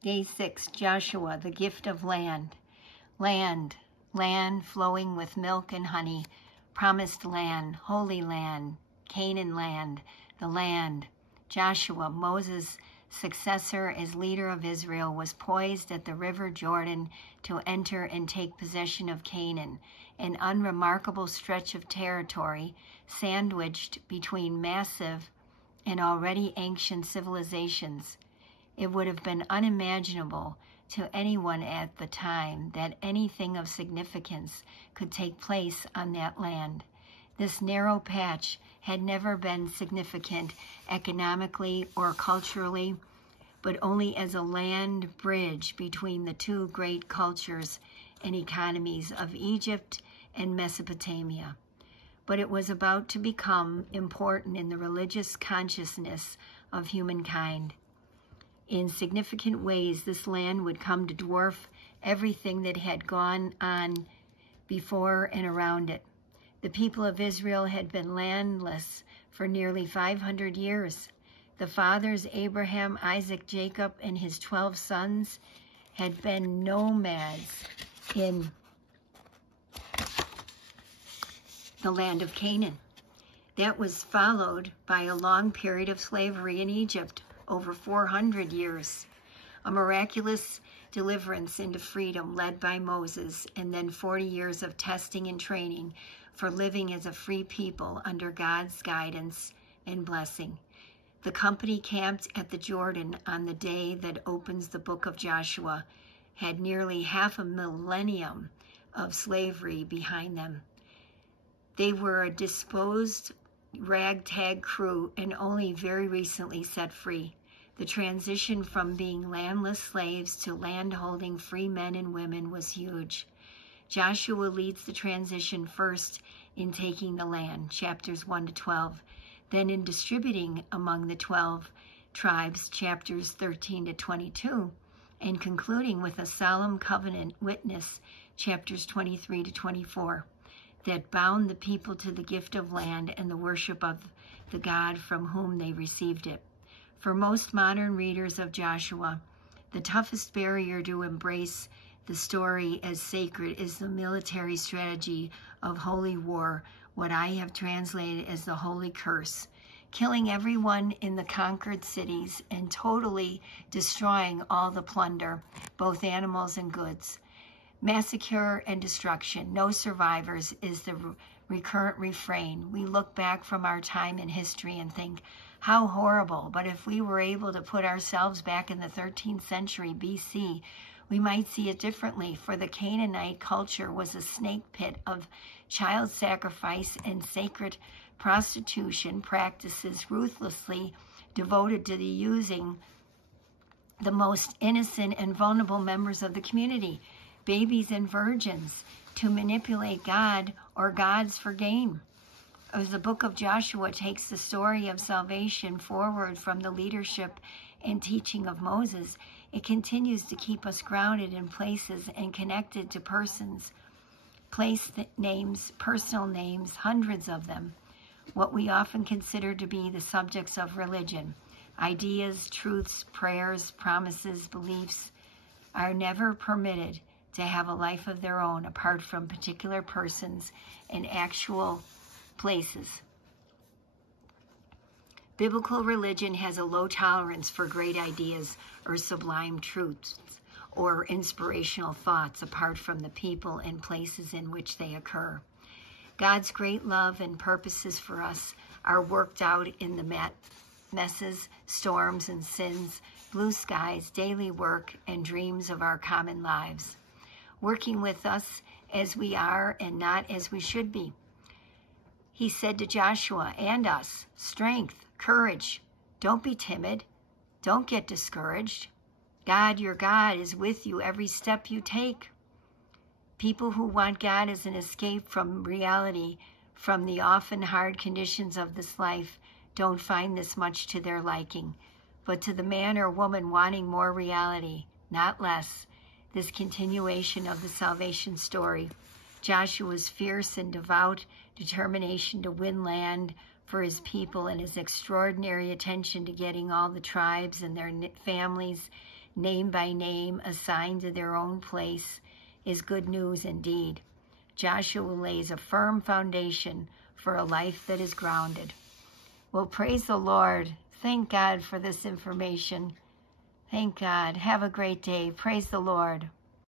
Day 6, Joshua, the gift of land. Land, land flowing with milk and honey, promised land, holy land, Canaan land, the land. Joshua, Moses' successor as leader of Israel, was poised at the river Jordan to enter and take possession of Canaan, an unremarkable stretch of territory sandwiched between massive and already ancient civilizations. It would have been unimaginable to anyone at the time that anything of significance could take place on that land. This narrow patch had never been significant economically or culturally, but only as a land bridge between the two great cultures and economies of Egypt and Mesopotamia. But it was about to become important in the religious consciousness of humankind. In significant ways, this land would come to dwarf everything that had gone on before and around it. The people of Israel had been landless for nearly 500 years. The fathers, Abraham, Isaac, Jacob, and his 12 sons, had been nomads in the land of Canaan. That was followed by a long period of slavery in Egypt, over 400 years, a miraculous deliverance into freedom led by Moses, and then 40 years of testing and training for living as a free people under God's guidance and blessing. The company camped at the Jordan on the day that opens the book of Joshua had nearly half a millennium of slavery behind them. They were a disposed ragtag crew and only very recently set free. The transition from being landless slaves to land-holding free men and women was huge. Joshua leads the transition first in taking the land, chapters 1 to 12, then in distributing among the 12 tribes, chapters 13 to 22, and concluding with a solemn covenant witness, chapters 23 to 24, that bound the people to the gift of land and the worship of the God from whom they received it. For most modern readers of Joshua, the toughest barrier to embrace the story as sacred is the military strategy of holy war, what I have translated as the holy curse, killing everyone in the conquered cities and totally destroying all the plunder, both animals and goods. Massacre and destruction, no survivors, is the recurrent refrain. We look back from our time in history and think, how horrible, but if we were able to put ourselves back in the 13th century BC, we might see it differently, for the Canaanite culture was a snake pit of child sacrifice and sacred prostitution practices ruthlessly devoted to the using the most innocent and vulnerable members of the community, babies and virgins, to manipulate God or gods for gain. As the book of Joshua takes the story of salvation forward from the leadership and teaching of Moses, it continues to keep us grounded in places and connected to persons, place names, personal names, hundreds of them, what we often consider to be the subjects of religion. Ideas, truths, prayers, promises, beliefs are never permitted to have a life of their own apart from particular persons and actual places. Biblical religion has a low tolerance for great ideas or sublime truths or inspirational thoughts apart from the people and places in which they occur. God's great love and purposes for us are worked out in the messes, storms, and sins, blue skies, daily work, and dreams of our common lives, working with us as we are and not as we should be. He said to Joshua and us, strength, courage, don't be timid, don't get discouraged. God, your God, is with you every step you take. People who want God as an escape from reality, from the often hard conditions of this life, don't find this much to their liking. But to the man or woman wanting more reality, not less, this continuation of the salvation story, Joshua's fierce and devout determination to win land for his people, and his extraordinary attention to getting all the tribes and their families, name by name, assigned to their own place is good news indeed. Joshua lays a firm foundation for a life that is grounded. Well, praise the Lord. Thank God for this information. Thank God. Have a great day. Praise the Lord.